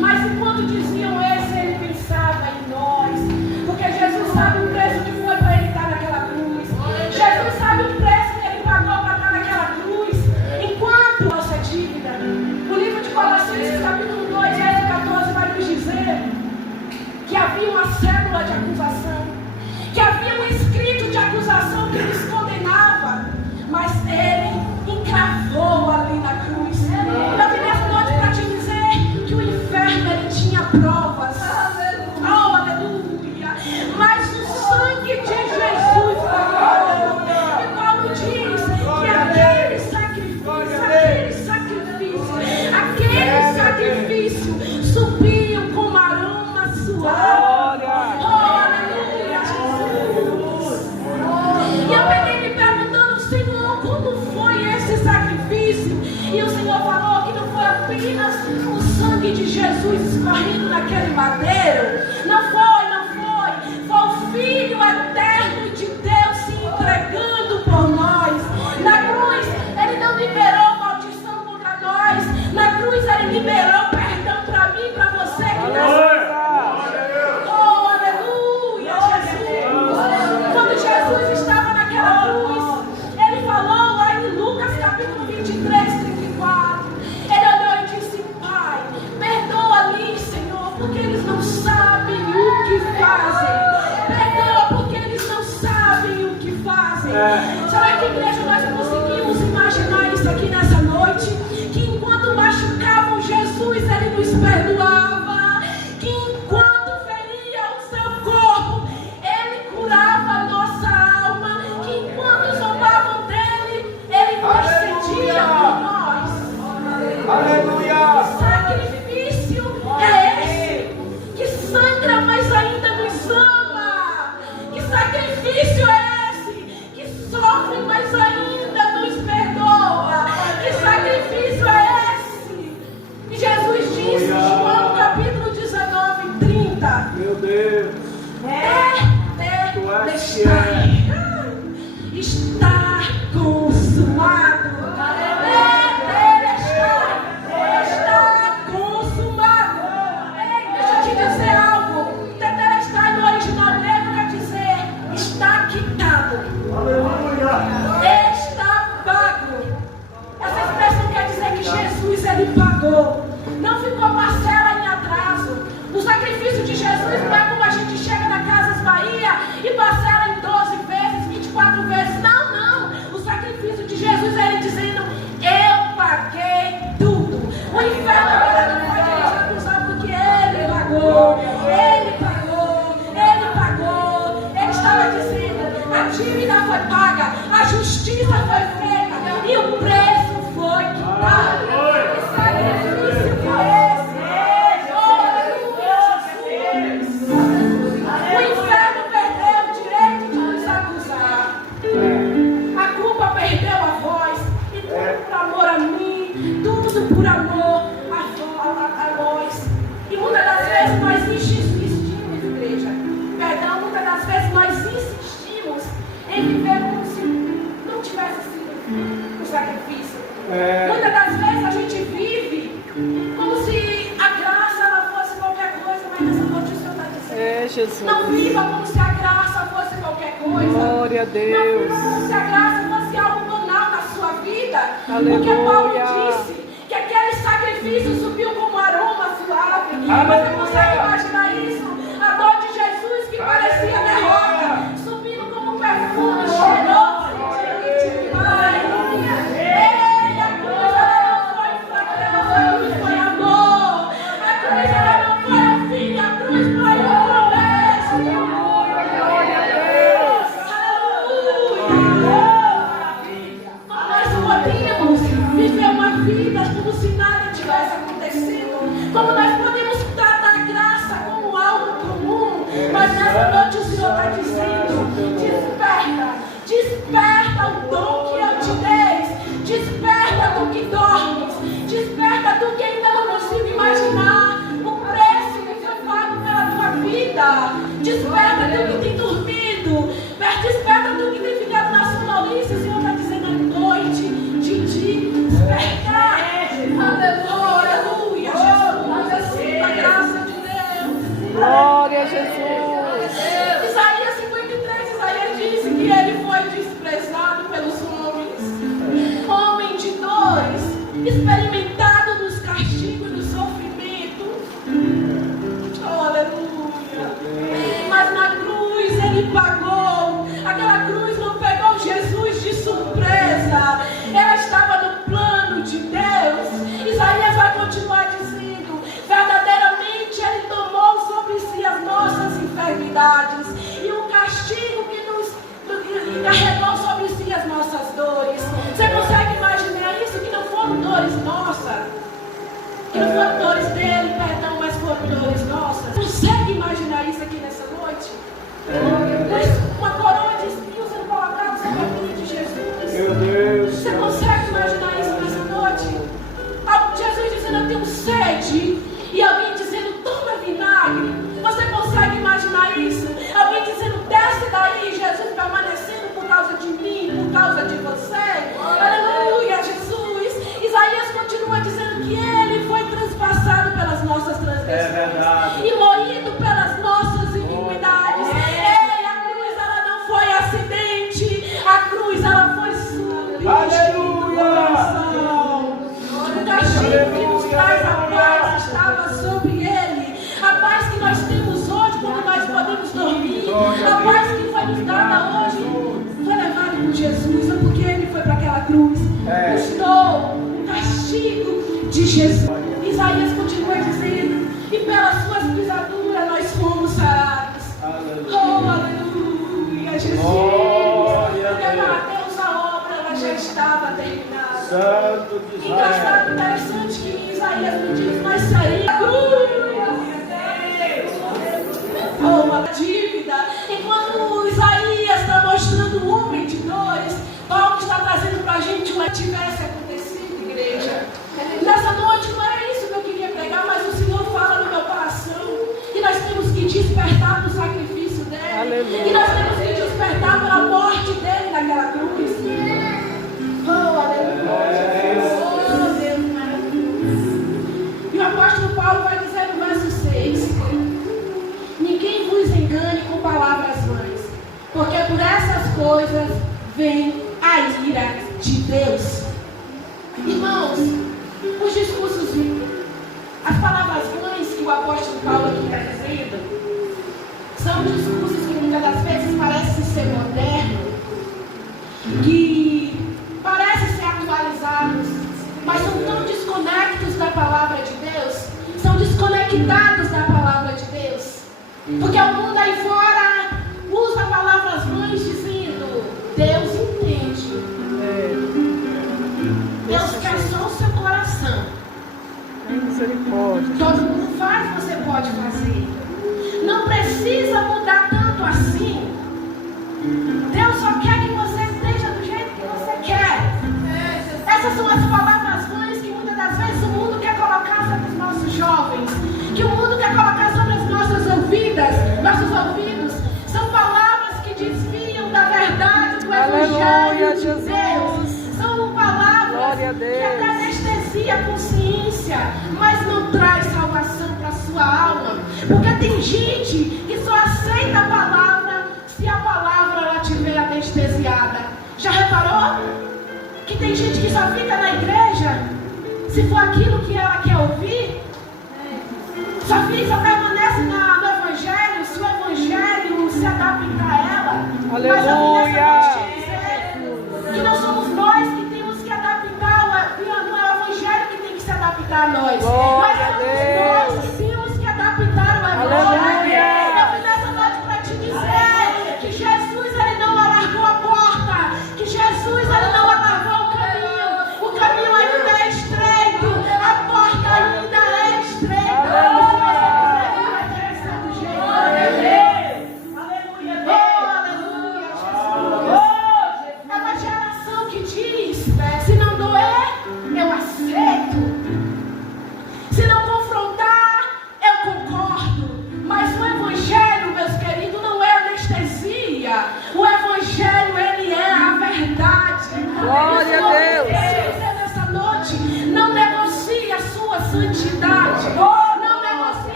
Mas enquanto diziam esse, ele pensava em nós. Porque Jesus sabe o preço que foi para ele estar naquela cruz. Jesus sabe o preço que ele pagou para estar naquela cruz. Enquanto nossa dívida. O livro de Colossenses, capítulo 2, verso 14, vai nos dizer que havia uma cédula de acusação, que havia um escrito de acusação que nos condenava, mas ele encravou ali na cruz. Eu vim nessa noite para te dizer que o inferno ele tinha provas. Oh, aleluia! Mas o sangue de Jesus pagou. E Paulo diz que aquele sacrifício subiu como aroma suave. Oh, aleluia, Jesus! E eu peguei me perguntando, Senhor, como foi esse sacrifício? E o Senhor falou que não foi apenas o sangue de Jesus escorrendo naquele madeiro. Não foi. Foi o Filho eterno de Deus se entregando por nós. Na cruz, Ele não liberou maldição contra nós. Na cruz, Ele liberou perdão para mim e para você que oh, aleluia, Jesus. Quando Jesus estava naquela cruz, Ele falou lá em Lucas capítulo 23, 34. Ele olhou e disse: Pai, perdoa-lhes, Senhor, porque eles não sabem o que fazem. Perdoa porque eles não sabem o que fazem. Será que, igreja, nós conseguimos imaginar isso aqui nessa noite? Que enquanto machucavam Jesus, Ele nos perdoava. Que enquanto feria o seu corpo, Ele curava a nossa alma. Que enquanto zombavam dele, Ele intercedia por nós. Aleluia! Que sacrifício é esse? Que sangra, mas ainda nos ama. Que sacrifício é esse? Que sofre, mas ainda nos perdoa. Que sacrifício é esse? E Jesus disse em João capítulo 19, 30. Meu Deus! Está consumado. Está consumado. Deixa eu te dizer algo. Tetelestai no original grego quer dizer está quitado. Aleluia! Está pago. Essa expressão quer dizer que Jesus ele pagou. Não ficou parcela em atraso. O sacrifício de Jesus não é como a gente chega na Casas Bahia e parcela em 12 vezes, 24 vezes. Não. O sacrifício de Jesus é ele dizendo: eu paguei tudo. O inferno agora não pode nos acusar porque ele pagou. Ele pagou. Ele estava dizendo: a dívida foi paga, a justiça foi feita e o preço foi quitado. Que sacrifício foi esse? O inferno perdeu o direito de nos acusar. A culpa perdeu a voz. E tudo por amor a mim, tudo por amor a nós. E muitas das vezes nós insistimos, igreja. Perdão, muitas das vezes nós insistimos em viver como se não tivesse sido o sacrifício. Muitas das vezes a gente vive como se a graça ela fosse qualquer coisa, mas nessa noite o Senhor está dizendo: Jesus. não viva como se a graça fosse qualquer coisa. Glória a Deus. Não viva como se a graça fosse algo banal na sua vida. Aleluia. Porque Paulo disse que aquele sacrifício subiu como aroma suave. Você consegue imaginar isso? A dor de Jesus que parecia derrota, subindo como um perfume cheiroso. Foi amor. A cruz ela não foi o fim, a cruz foi o começo. Aleluia. Nós podíamos viver uma vida como se nada tivesse acontecido. Jesus. Isaías 53, Isaías disse que ele foi desprezado pelos homens, homem de dores, experimentado nos castigos e no sofrimento. Oh, aleluia. Mas na cruz ele pagou. Aquela cruz não pegou Jesus de surpresa. Ela estava no plano de Deus. Isaías vai continuar dizendo: verdadeiramente ele tomou sobre si as nossas enfermidades e o castigo que carregou sobre si as nossas dores. Você consegue imaginar isso? Que não foram dores nossas, que não foram dores dele, perdão, mas foram dores nossas. Consegue imaginar isso aqui nessa noite? Uma coroa de espinhos sendo colocada sobre a vida de Jesus. Meu Deus. Você consegue imaginar isso nessa noite? Jesus dizendo: eu tenho sede, e alguém dizendo: toma vinagre. Você consegue imaginar isso? Alguém dizendo: desce daí, Jesus permanecendo por causa de mim, por causa de você. Aleluia, Jesus. Isaías continua dizendo que ele foi transpassado pelas nossas transgressões e moído pelas nossas iniquidades. Ei, a cruz ela não foi acidente, a cruz ela foi substituição. O castigo que nos traz a paz estava sobre ele. A paz que nós temos hoje, quando nós podemos dormir, a paz que foi nos dada hoje, foi levada por Jesus. Não porque ele foi para aquela cruz. Custou o castigo de Jesus. Isaías continua dizendo: e pelas suas pisaduras nós fomos sarados. Oh, aleluia, Jesus. Porque para Deus a obra ela já estava terminada. Santo de Israel. Engraçado, interessante que Isaías me diz: nós saímos. Oh, uma dívida. Enquanto Isaías está mostrando um homem de dores, Paulo está trazendo para a gente o que tivesse acontecido, igreja. Nessa noite não era isso que eu queria pregar, mas o Senhor fala no meu coração que nós temos que despertar para o sacrifício dele. Aleluia. E nós temos que despertar para a morte dele naquela cruz. Oh, aleluia. Oh, Deus maravilhoso. E o apóstolo Paulo vai dizer no verso 6: ninguém vos engane com palavras vãs, porque por essas coisas vem a ira de Deus. Irmãos, os discursos, as palavras vãs que o apóstolo Paulo aqui está dizendo, são discursos que muitas das vezes parecem ser modernos, que parecem ser atualizados, mas são tão desconectos da palavra de Deus, são desconectados da palavra de Deus, porque o mundo aí fora usa palavras vãs dizendo: Deus entende, Deus quer só o seu coração, Misericórdia. todo mundo faz, você pode fazer, não precisa mudar tanto assim. Deus só quer que você esteja do jeito que você quer. Essas são as palavras vãs que muitas das vezes o mundo quer colocar sobre os nossos jovens, que o mundo quer colocar sobre as nossas nossos ouvidos. São palavras que desviam da verdade do Evangelho de Deus. São palavras que até anestesia a consciência, mas não traz salvação para a sua alma. Porque tem gente que só aceita a palavra se a palavra ela estiver anestesiada. Já reparou? Que tem gente que só fica na igreja se for aquilo que ela quer ouvir. Só permanece no Evangelho se o Evangelho se adapta a ela. Aleluia. Mas eu queria dizer que não somos nós que temos que adaptar, não é o Evangelho que tem que se adaptar a nós. Glória mas a Deus. nós que temos que adaptar o Evangelho. Aleluia. Eu vim nessa noite para te dizer que Jesus ele não alargou a porta, que Jesus ele não alargou o caminho. O caminho ainda é estreito, a porta ainda é estreita. Se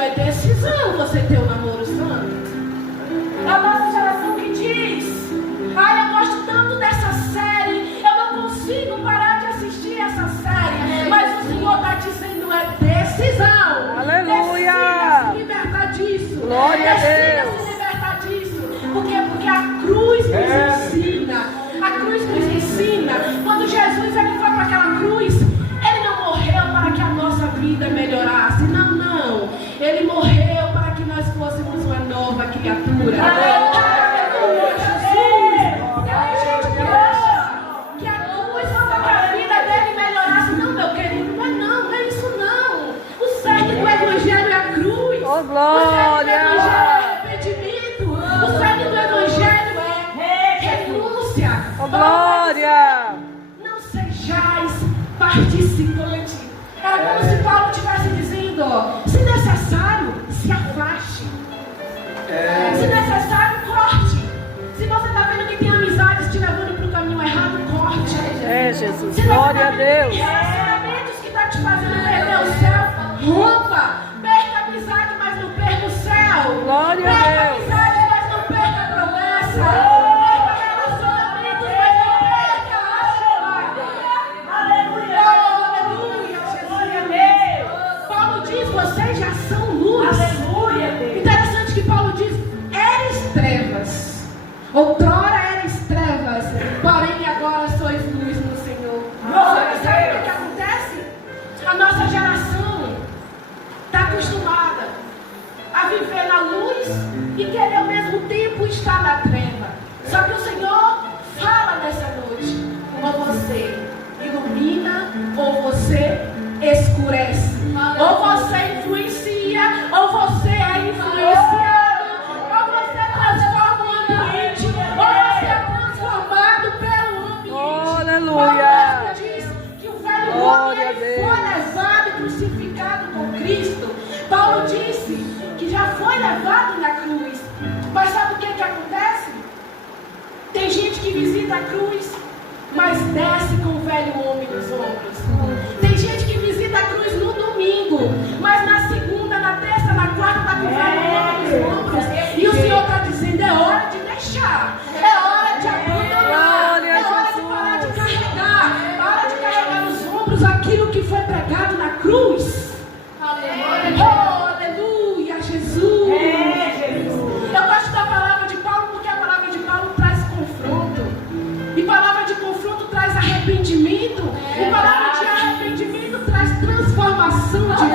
não é decisão você ter um namoro santo. A nossa geração que diz: ai, eu gosto tanto dessa série, eu não consigo parar de assistir essa série. Mas o Senhor está dizendo: é decisão. Aleluia. Decida se libertar disso. Glória a Decida Deus. se libertar disso. Por quê? Porque a cruz nos ensina. A cruz nos ensina. Quando Jesus ele foi para aquela cruz, ele não morreu para que a nossa vida melhorasse. Não, não. Ele morreu para que nós fôssemos uma nova criatura. Aleluia, Jesus. E aí, gente, que acha que a cruz foi para que a vida dele melhorasse. Não, meu querido, não é isso não. O cerne do evangelho é a cruz. Oh, O glória. cerne do evangelho é arrependimento. O cerne do evangelho é renúncia. Oh, glória. Não sejais participante. É como se Paulo estivesse dizendo: ó, se necessário, se afaste. Se necessário, corte. Se você está vendo que tem amizades te levando para o caminho errado, corte. É, Jesus. Se você Glória está a vendo que Deus. tem relacionamentos que estão te fazendo perder o céu, rompa. Perca a amizade, mas não perca o céu. Glória a Perca a Deus. amizade, mas não perca a promessa. Perca relacionamentos, mas não perca a chamada. Aleluia. Aleluia, Jesus. Paulo diz: vocês já são luz. Aleluia. Interessante que Paulo diz: eres trevas. Outrora eres trevas, porém agora sois luz no Senhor. Sabe o que acontece? A nossa geração está acostumada a viver na luz e querer ao mesmo tempo estar na treva. Só que o Senhor fala nessa noite: ou você ilumina ou você escurece. Ou você influencia ou você é influenciado. Ou você transforma o ambiente ou você é transformado pelo ambiente. Oh, aleluia. Paulo diz que o velho Glória homem a ele Deus. foi levado e crucificado com Cristo. Paulo disse que já foi levado na cruz. Mas sabe o que acontece? Tem gente que visita a cruz, mas desce com o velho homem nos ombros. Tem gente que visita a cruz no domingo, mas na segunda, na terça, na quarta está com o velho homem nos ombros. E o Senhor está dizendo: é hora de deixar, é hora de abandonar, Glória a é hora de Jesus. parar de carregar, é hora de carregar nos ombros aquilo que foi pregado na cruz. Oh, aleluia, Jesus. Eu gosto da palavra de Paulo porque a palavra de Paulo traz confronto. E palavra de confronto traz arrependimento. E palavra de arrependimento traz transformação de